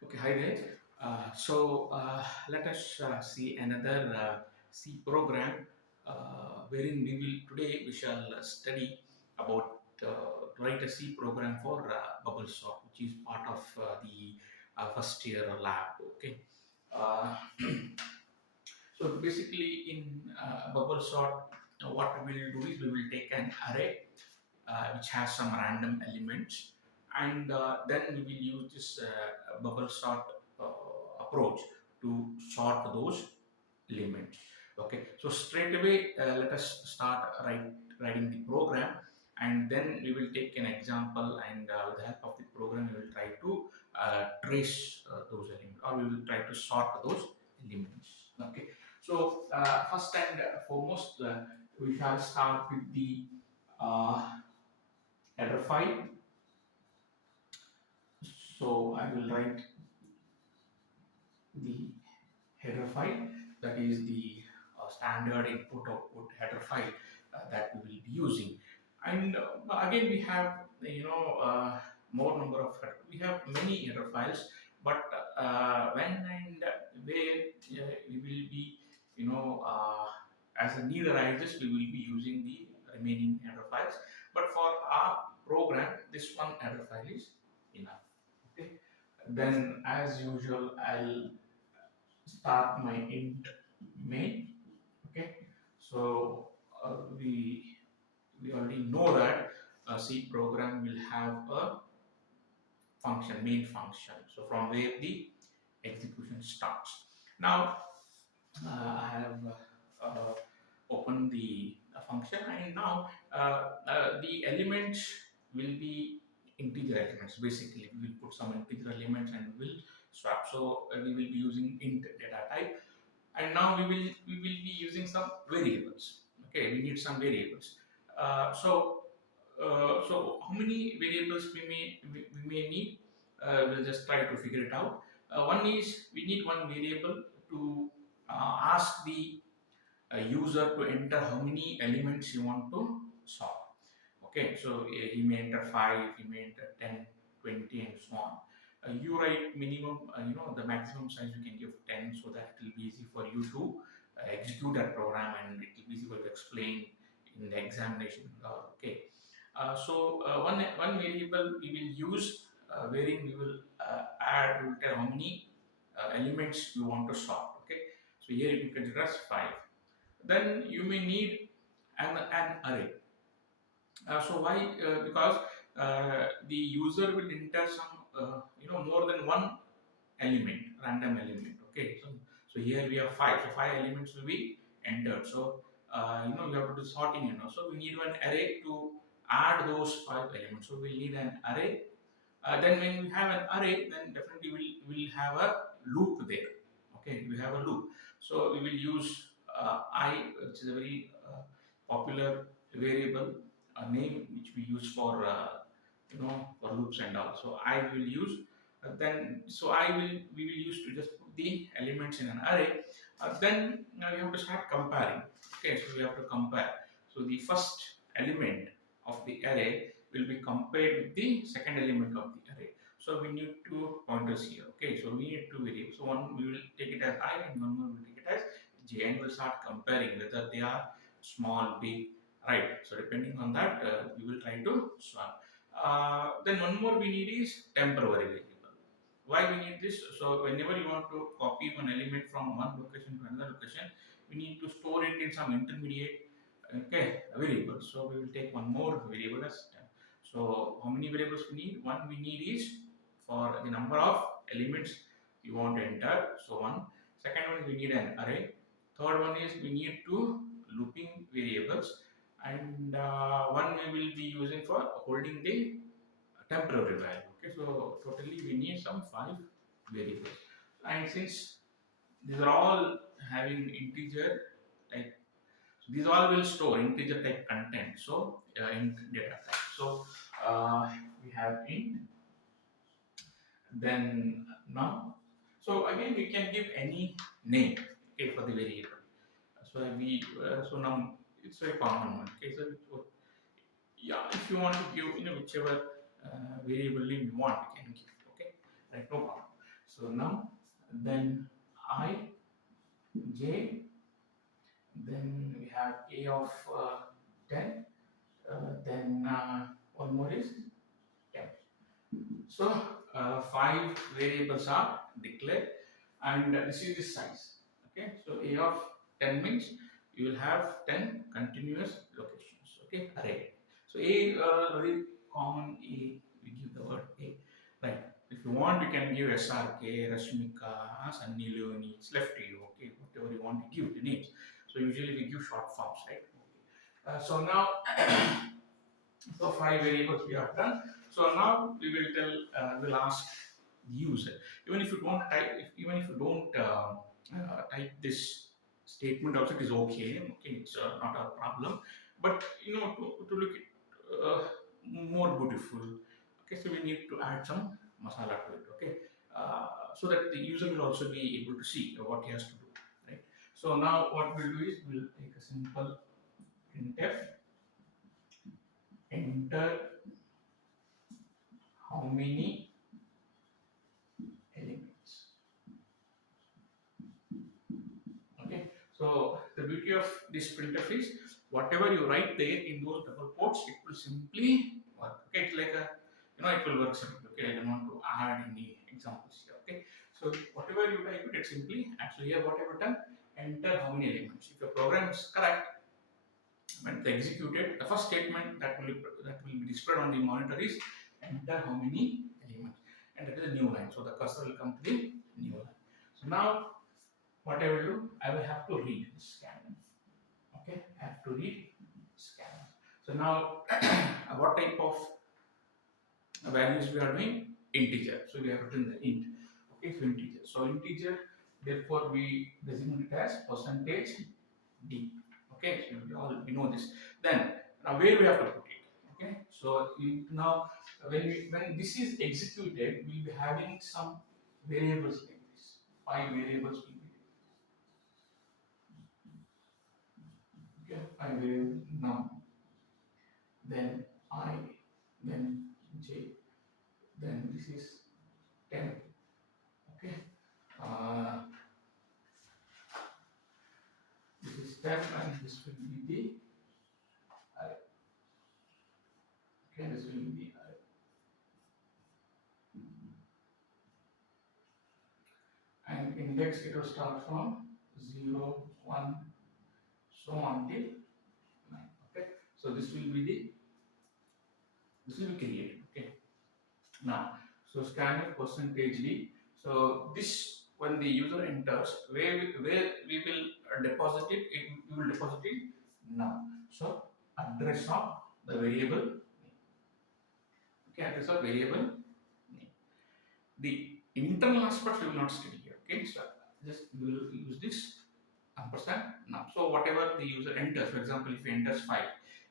Okay, hi there. Let us see another C program wherein we shall study about write a C program for Bubblesort, which is part of the first year lab. Okay. Uh, so basically, in Bubblesort, what we will do is we will take an array which has some random elements, and then we will use this bubble sort approach to sort those elements. Okay, so straight away let us start writing the program, and then we will take an example, and with the help of the program we will try to trace those elements, or we will try to sort those elements. Okay, so first and foremost, we shall start with the uh, header file. So I will write the header file, that is the standard input output header file that we will be using. And again we have more number of we have many header files, but when and where we will be you know uh, as a need arises we will be using the remaining header files, but for our program this one header file is enough. Okay, then as usual I'll start my int main. Okay, so we already know that a C program will have a function, main function, so from where the execution starts. Now I have opened the function, and now the elements will be integer elements. Basically we will put some integer elements and we will swap. So we will be using int data type, and now we will be using some variables. Okay, we need some variables. So how many variables we may need, we'll just try to figure it out. One is we need one variable to ask the user to enter how many elements you want to solve. Okay, so he may enter 5, he may enter 10, 20, and so on. You write minimum, the maximum size you can give 10, so that it will be easy for you to execute that program, and it will be easy for you to explain in the examination. Okay, one variable we will use, wherein we will we will tell how many elements you want to solve. Okay, so here you can consider as 5. Then you may need an array. So why? Because the user will enter some, more than one element, random element. Okay, so here we have 5. So 5 elements will be entered. So you have to do sorting. So we need one array to add those 5 elements. So we need an array. Then when we have an array, then definitely we'll have a loop there. Okay, we have a loop. So we will use I, which is a very popular variable name which we use for for loops and all. So I will use then so I will we will use to just put the elements in an array. Then now we have to start comparing. Okay, so we have to compare. So the first element of the array will be compared with the second element of the array. So we need two pointers here. Okay, so we need two variables. So one we will take it as I, and one more will take it as j, and we'll start comparing whether they are small, big, right. So depending on that, we will try to swap. Then one more we need is temporary variable. Why we need this? So whenever you want to copy one element from one location to another location, we need to store it in some intermediate, okay, variable. So we will take one more variable as temp. So how many variables we need? One we need is for the number of elements you want to enter. So one. Second one we need an array. Third one is we need two looping variables, and one we will be using for holding the temporary value. Okay, so totally we need some 5 variables, and since these are all having integer type, these all will store integer type content. So int data type. So we have int. Then now, so again we can give any name, okay, for the variable. So now it's very common one. Okay, so yeah, if you want to give whichever variable name you want, you can give. Okay, right, no problem. So now, then I, j, then we have a of 10, then one more is 10. So five variables are declared, and this is the size. Okay, so a of 10 means you will have 10 continuous locations. Okay, array. So a, very common a, we give the word a, right? If you want, you can give SRK, Rashmika, Sunny Leone. It's left to you. Okay, whatever you want to give the names. So usually we give short forms, right? So now, so five variables we have done. So now we will tell, we'll ask the user. Even if you don't type, even if you don't type this statement, also it is okay. Okay, it's not a problem. But to look it more beautiful. Okay, so we need to add some masala to it. Okay, so that the user will also be able to see what he has to do. Right. So now what we'll do is we'll take a simple printf, enter how many elements. Okay, so the beauty of this printf is whatever you write there in those double quotes, it will simply work. Okay, it's like a, it will work simply. Okay, I don't want to add any examples here. Okay, so whatever you type it simply. Actually, here what I have done, enter how many elements. If your program is correct, when it's executed, the first statement that will be displayed on the monitor is enter how many elements, and that is a new line. So the cursor will come to the new line. So now what I will do, I will have to read scan. Okay, I have to read scan. So now what type of values we are doing? Integer. So we have written the int. Okay, so integer. So integer, therefore we designate it as percentage d. Okay, so we know this. Then now where we have to put it? Okay, so now when this is executed, we'll be having some variables like this. Five variables will be there. Okay, five variables now. Then I, then j, then this is 10. Okay, uh, this is 10 and this will be the I. Okay, this will be the I. And index it will start from 0, 1, so on till 9. Okay, so this will be created. Okay, now so scanf percentage d. So this, when the user enters, where we will deposit it, we will deposit it now. So address of the variable name. Okay, address of variable name. The internal aspects we will not study here. Okay, so just we will use this ampersand now. So whatever the user enters, for example, if he enters 5,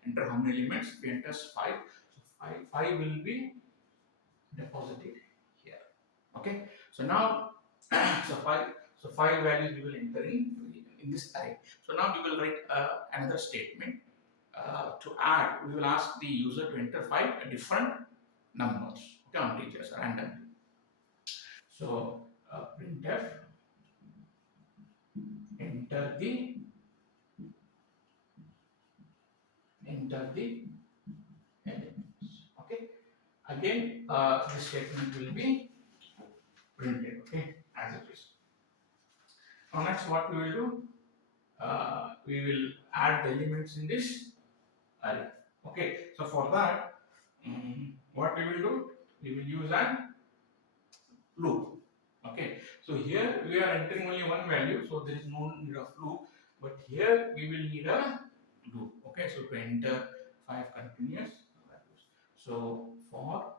enter how many elements? If he enters 5, so 5 will be deposited here. Okay, so now so five values we will enter in this array. So now we will write another statement to add. We will ask the user to enter 5 different numbers, okay, on integers randomly. So printf enter the elements. Okay, again this statement will be printed, okay, as it is. Now next what we will do, we will add the elements in this array. Okay, so for that, what we will do, we will use an loop. Okay, so here we are entering only one value, so there is no need of loop. But here we will need a loop. Okay, so to enter 5 continuous values. So for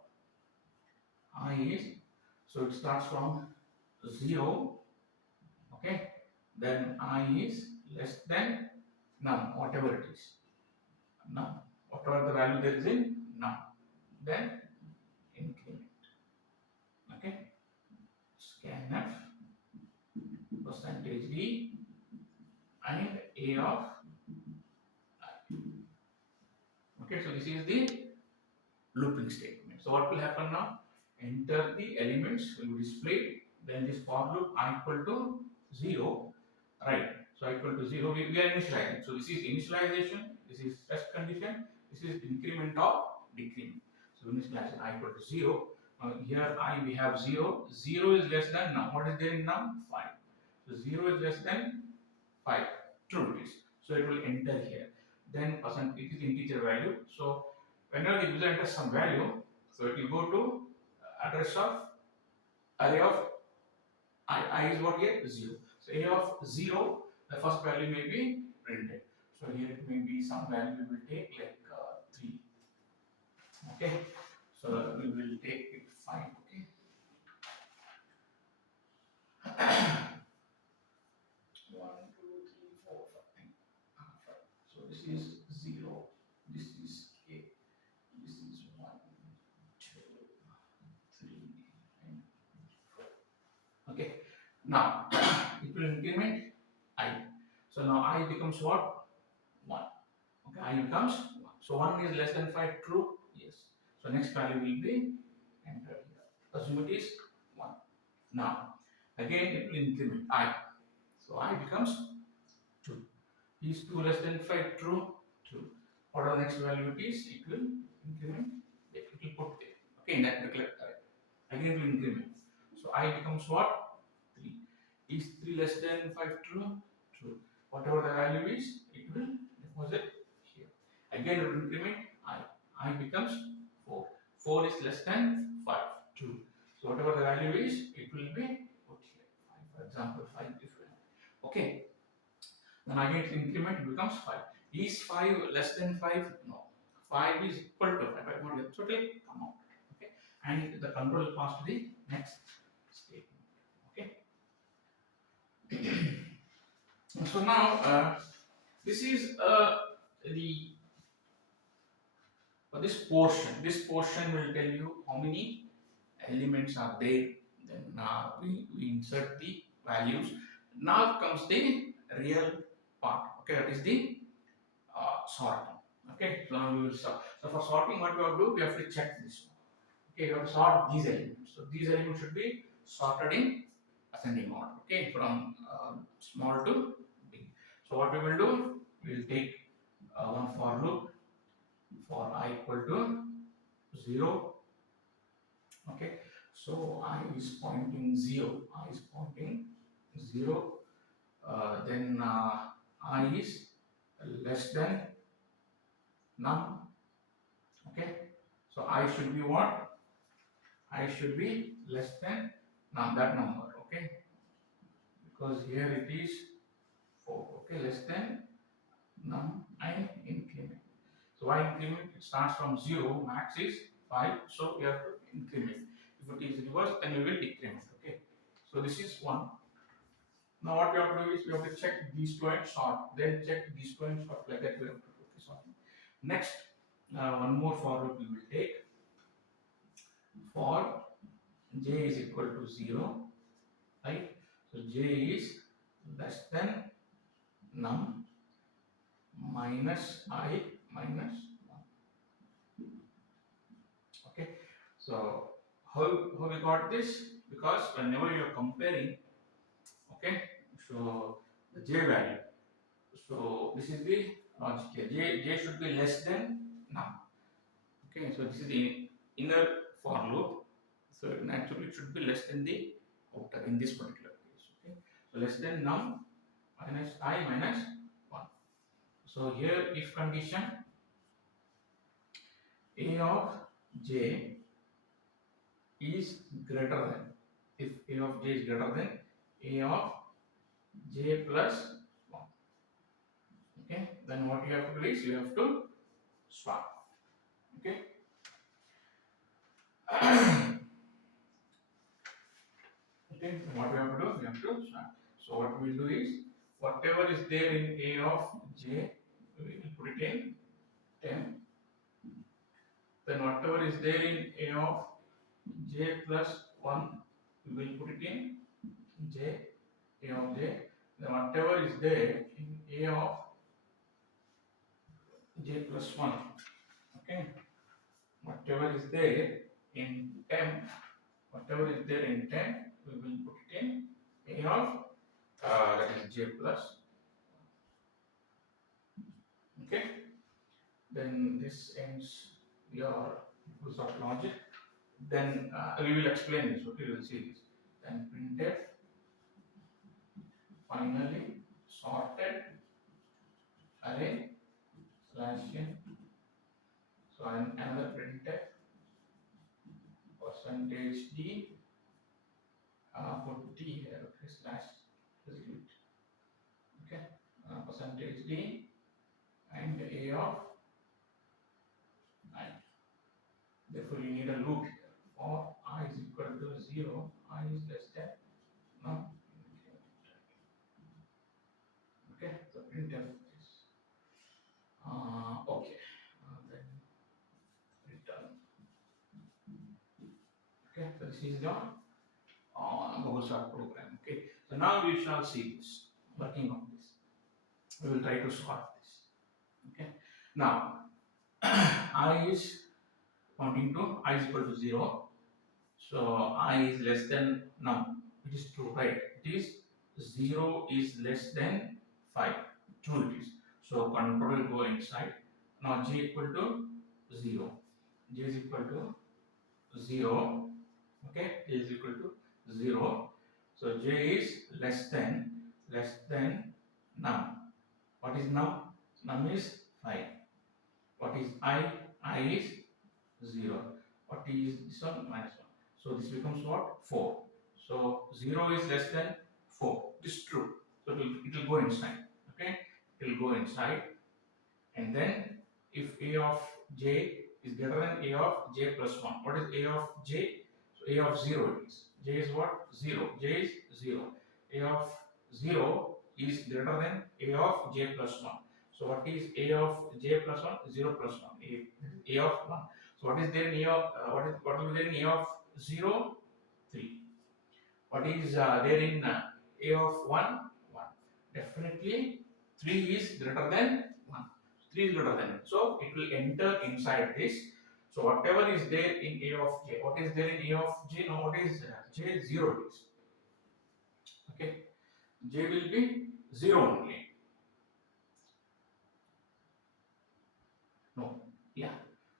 I is, so it starts from 0. Okay, then I is less than none, whatever it is. None, whatever the value there is in none. Then increment. Okay, scanf percentage d and a of I. Okay, so this is the looping statement. So what will happen now? Enter the elements will be displayed. then this for loop I equal to 0, right? So I equal to 0, we are initializing. So this is initialization, this is test condition, this is increment or decrement. So initialization I equal to 0. Here I we have 0, 0 is less than num. What is there in num? 5. So 0 is less than 5, true it is. So it will enter here. Then percent it is integer value. So whenever the user enters some value, so it will go to address of array of I is what here? 0. So a of 0, the first value may be printed. So here it may be some value we will take like 3. Okay. So we will take it 5. Okay. 1, 2, 3, 4, 5. So this is 0. This is a. This is 1, 2, 3, and 4. Okay. Now it will increment I. So now I becomes what? 1. Okay, I becomes 1. So 1 is less than 5, true? Yes. So next value will be entered here. Assume it is 1. Now, again it will increment I. So I becomes 2. Is 2 less than 5, true? True. What are the next value it is? It will increment. It will put there. Okay, in that particular array. Again it will increment. So I becomes what? 3. Is 3 less than 5, true? True. Whatever the value is, it will deposit here. Again, it will increment I. I becomes 4. 4 is less than 5, 2. So whatever the value is, it will be put here. For example, 5 if you have. Okay. Then again, its increment becomes 5. Is 5 less than 5? No. 5 is equal to 5. But not so it will come out. Okay. And the control will pass to the next statement. Okay. So now this is the this portion. This portion will tell you how many elements are there. Then we insert the values. Now comes the real part. Okay, that is the sorting. Okay, so now we will sort. So for sorting, what we have to do? We have to check this one. Okay, we have to sort these elements. So these elements should be sorted in ascending order. Okay, from small to big. So what we will do? We will take one for loop for I equal to 0. Okay, so I is pointing 0. I is pointing 0. Then I is less than none. Okay, so I should be what? I should be less than none, that number. Okay, because here it is 4. Okay, less than none and increment. So why increment? It starts from 0, max is 5, so we have to increment. If it is reverse, then we will decrement. Okay, so this is 1. Now what we have to do is we have to check these two and sort, then check these two and sort, like that we have to do this one. Next, one more for loop we will take. For j is equal to 0, right? So j is less than num minus I minus 1. Okay, so how we got this? Because whenever you are comparing, okay, so the j value, so this is the logic here. J should be less than num. Okay, so this is the inner for loop. So naturally it should be less than the outer in this particular case. Okay, so less than num minus I minus 1. So here if condition a of j is greater than, if a of j is greater than a of j plus 1. Okay, then what you have to do is you have to swap. Okay. Okay, what we have to do? We have to swap. So what we will do is whatever is there in a of j, we will put it in 10. Then whatever is there in a of j plus 1, we will put it in j, a of j. Then whatever is there in a of j plus 1, okay, whatever is there in 10, whatever is there in 10, we will put it in A of that is j plus. Okay, then this ends your sort of logic. Then we will explain this. Okay, we will see this. Then printf finally sorted array slash n. So another printf percentage d, put d here, okay, slash execute. Okay, percentage d and a of I. Therefore, you need a loop here. For I is equal to 0, I is less than none. Okay, so printf this. Okay, then return. Okay, so this is your Bogosar program. Okay, so now we shall see this, working on this. We will try to sort this. Okay, now I is pointing to I is equal to 0. So I is less than num. It is true, right? It is 0 is less than 5. True it is. So control will go inside. Now j equal to 0. J is equal to 0. Okay, j is equal to 0. So j is less than num. What is num? Num is 5. What is I? I is 0. What is this one? Minus 1. So this becomes what? 4. So 0 is less than 4. This is true. So it will go inside. Okay? It will go inside. And then if a of j is greater than a of j plus 1. What is a of j? So a of 0 it is. J is what? 0. J is 0. A of 0 is greater than a of j plus 1. So what is a of j plus 1? 0 plus 1. A of 1. So what is there in a of what will be there in a of 0? 3. What is there in a of 1? 1. Definitely 3 is greater than 1. 3 is greater than 1. So it will enter inside this. So whatever is there in a of j, what is there in a of j? Now what is j? 0 is. Okay. J will be 0 only. No. Yeah.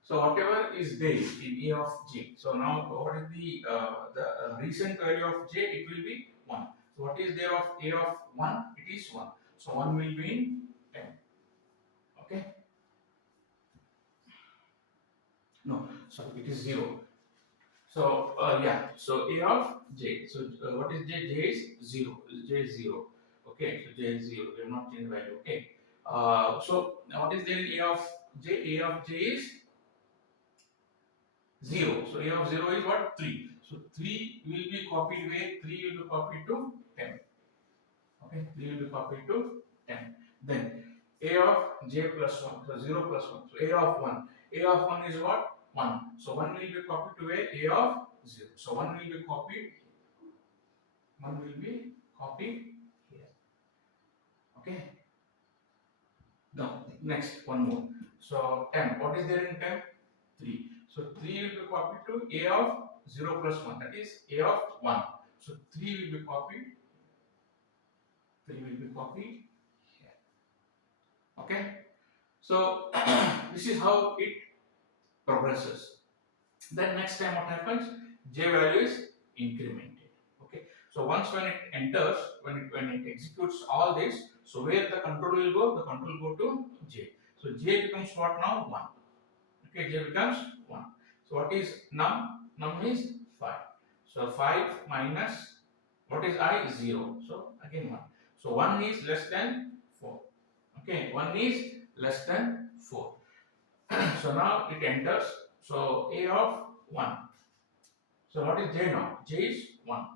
So whatever is there in a of j. So now what is the recent value of j? It will be 1. So what is there of a of 1? It is 1. So 1 will be in 10. Okay. No. So it is 0. So yeah. So a of j. So what is j? J is 0. J is 0. Okay. So j is 0. We have not changed the value. Okay. So what is there in a of j? A of j is 0. So a of 0 is what? 3. So 3 will be copied where? 3 will be copied to 10. Okay, 3 will be copied to 10. Then a of j plus 1. So 0 plus 1. So a of 1. A of 1 is what? 1. So 1 will be copied to where? A of 0. So 1 will be copied. 1 will be copied here. Okay. Now next one more. So 10. What is there in 10? 3. So 3 will be copied to a of 0 plus 1. That is a of 1. So 3 will be copied. 3 will be copied here. Okay. So this is how it progresses. Then next time what happens? J value is incremented. Okay. So once when it enters, when it executes all this, so where the control will go? The control will go to J. So J becomes what now? 1. Okay, j becomes 1. So what is num? Num is 5. So 5 minus what is I? 0. So again 1. So 1 is less than 4. Okay, 1 is less than 4. So now it enters. So a of 1. So what is j now? J is 1.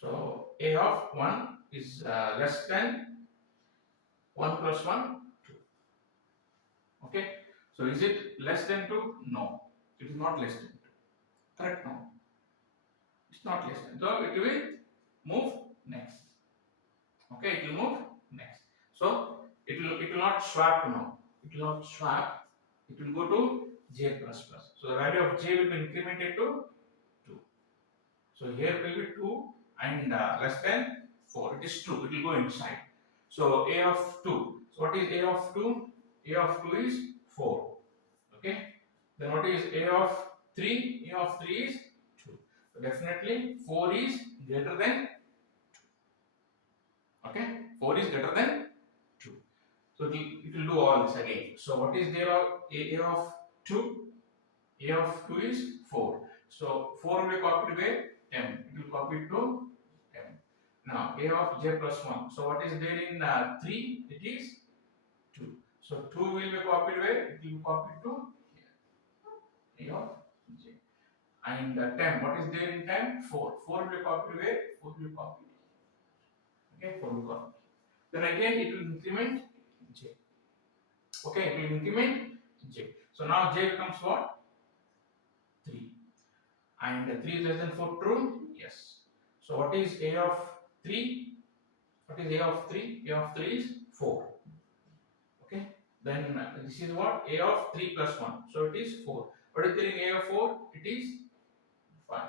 So a of 1 is less than 1 plus 1, 2. Okay. So is it less than 2? No. It is not less than 2. Correct? No. It's not less than. So it will move next. Okay, it will move next. So it will not swap now. It will not swap. It will go to j plus plus. So the value of j will be incremented to 2. So here will be 2. and less than 4. It is true. It will go inside. So a of 2. So what is a of 2? A of 2 is 4. Okay. Then what is a of 3? A of 3 is 2. So definitely 4 is greater than, okay, 4 is greater than 2. So it will do all this again. So what is there of a of 2? A of 2 is 4. So 4 will be copied by 10. It will copy to 10. Now a of j plus 1. So what is there in 3? It is 2. So 2 will be copied by, it will be copied to a of j. And 10. What is there in 10? 4. 4 will be copied by, 4 will be copied. Okay, 4 will copy. Then again it will increment j. Okay, it will increment j. So now j becomes what? 3. And 3 is less than 4, true? Yes. So what is a of 3? What is a of 3? A of 3 is 4. Okay. Then this is what? A of 3 plus 1. So it is 4. What is there in a of 4? It is 5.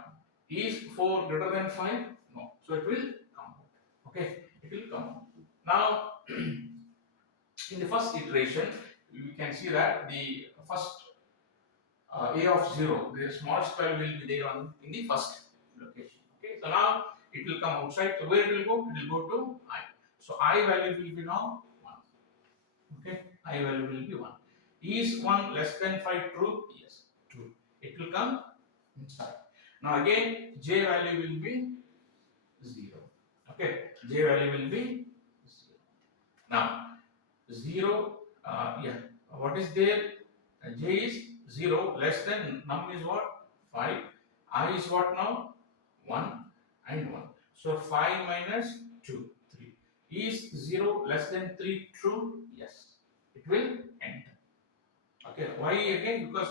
Is 4 greater than 5? No. So it will come out. Okay. It will come out. Now, in the first iteration, we can see that the first a of 0, the smallest value will be there in the first location. Okay, so now it will come outside. So where it will go? It will go to I. So I value will be now 1. Okay, I value will be 1. Is 1 less than 5 true? Yes, true. It will come inside. Now again, j value will be 0. Okay, j value will be 0. Now 0, yeah, what is there? J is 0 less than num is what? 5. I is what now? 1 and 1. So 5 minus 2, 3. Is 0 less than 3 true? Yes. It will enter. Okay. Why again? Because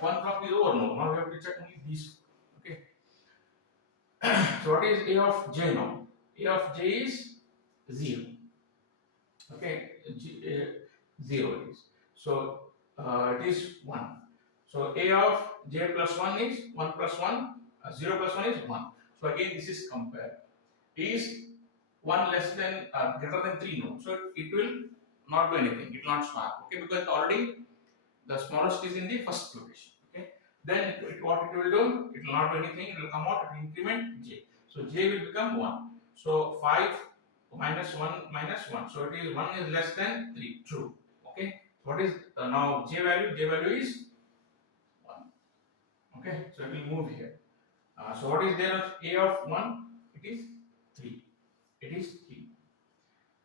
one block is over now. Now we have to check only these. Okay. So what is a of j now? A of j is 0. Okay. 0 it is. So it is 1. So a of j plus 1 is 1 plus 1, 0 plus 1 is 1. So again this is compared. Is 1 less than greater than 3? No. So it will not do anything. It will not swap. Okay, because already the smallest is in the first location. Okay. Then what it will do? It will not do anything. It will come out. It will increment j. So j will become 1. So 5 minus 1 minus 1. So it is 1 is less than 3. True. Okay. So what is now j value? J value is 1. Okay. So it will move here. So what is there of a of 1? It is 3. It is 3.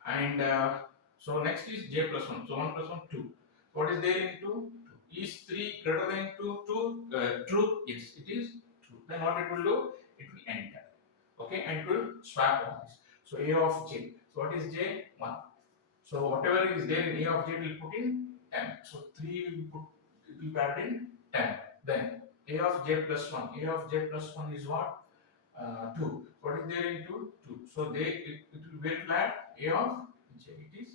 And so next is j plus 1. So 1 plus 1, 2. What is there in 2? 2. Is 3 greater than 2? True? Yes, it is true. Then what it will do? It will enter. Okay, and it will swap all this. So a of j. So what is j? 1. So whatever is there in a of j will put in 10. So 3 will put, it will be added in 10. Then a of j plus 1. A of j plus 1 is what? 2. What is there in 2? 2. So it will add a of j. It is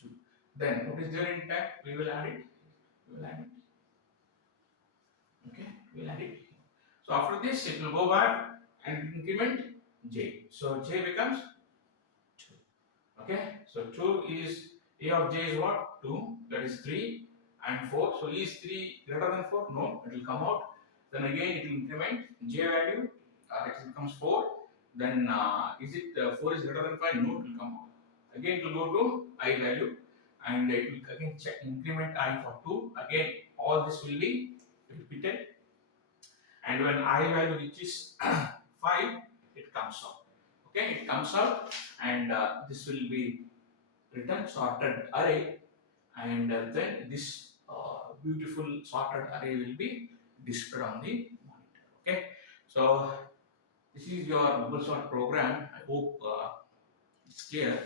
2. Then what is there in 10? We will add it. We will add it. Okay, we will add it. So after this, it will go back and increment j. So j becomes 2. Okay, so 2 is a of j is what? 2. That is 3 and 4. So is 3 greater than 4? No, it will come out. Then again it will increment j value. It becomes 4. Then is it 4 is greater than 5? No, it will come out. Again it will go to I value and it will again check increment I for 2. Again all this will be repeated. And when I value reaches 5, it comes out. Okay, it comes out and this will be written sorted array and then this beautiful sorted array will be displayed on the monitor. Okay, so this is your bubble sort program. I hope it's clear.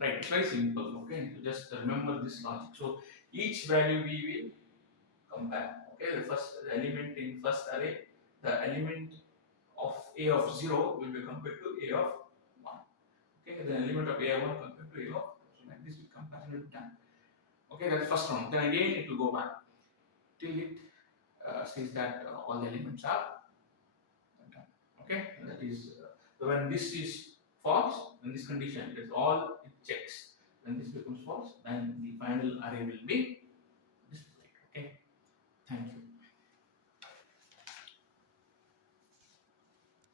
Right, it's very simple. Okay, you just remember this logic. So each value we will compare. Okay, the first element in first array, the element of a of 0 will be compared to a of 1. Okay, the element of a of 1 compared to a of 2. So like this, comparison will be done. Okay, that's first round. Then again it will go back till it says that all the elements are done. Okay, that is So when this is false, when this condition is all it checks. When this becomes false, then the final array will be displayed. Okay. Thank you.